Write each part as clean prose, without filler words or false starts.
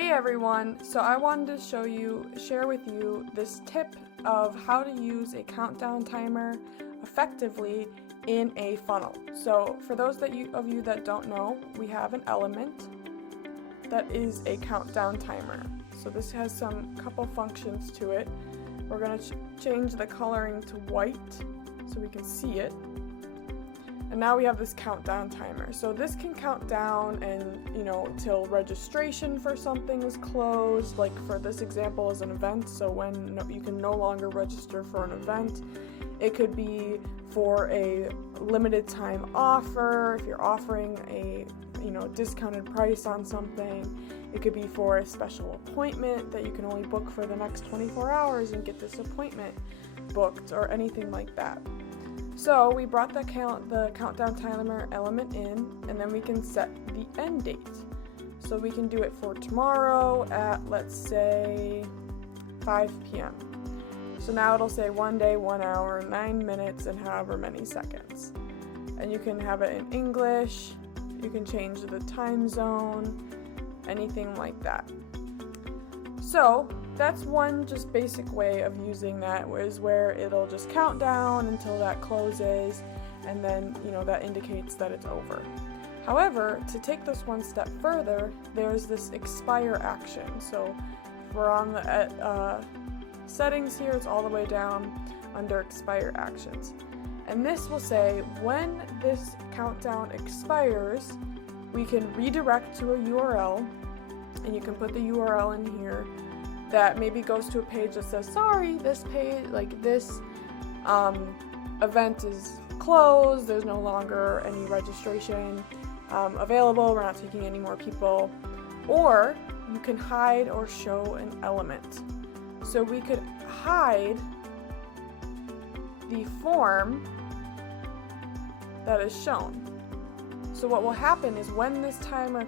Hey everyone, so I wanted to share with you this tip of how to use a countdown timer effectively in a funnel. So for those of you that don't know, we have an element that is a countdown timer. So this has some couple functions to it. We're going to change the coloring to white so we can see it. And now we have this countdown timer. So this can count down till registration for something is closed. Like for this example is an event, so when you can no longer register for an event. It could be for a limited time offer, if you're offering a discounted price on something. It could be for a special appointment that you can only book for the next 24 hours and get this appointment booked or anything like that. So we brought the countdown timer element in, and then we can set the end date. So we can do it for tomorrow at, let's say, 5 p.m. So now it'll say 1 day, 1 hour, 9 minutes, and however many seconds. And you can have it in English, you can change the time zone, anything like that. So that's one just basic way of using that, is where it'll just count down until that closes, and then that indicates that it's over. However, to take this one step further, there's this expire action. So if we're on the settings here, it's all the way down under expire actions. And this will say when this countdown expires, we can redirect to a URL, and you can put the URL in here that maybe goes to a page that says, sorry, this page, this event is closed, there's no longer any registration available, we're not taking any more people. Or you can hide or show an element. So we could hide the form that is shown. So what will happen is when this timer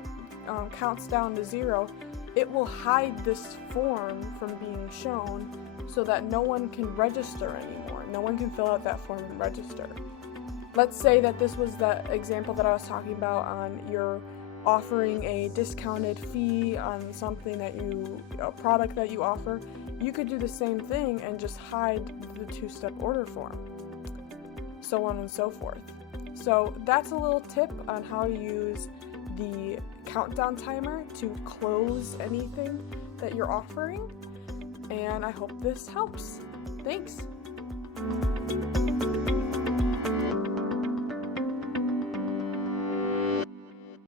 counts down to 0, it will hide this form from being shown so that no one can register anymore. No one can fill out that form and register. Let's say that this was the example that I was talking about on you're offering a discounted fee on something a product that you offer. You could do the same thing and just hide the 2-step order form, so on and so forth. So that's a little tip on how to use the countdown timer to close anything that you're offering, and I hope this helps. Thanks.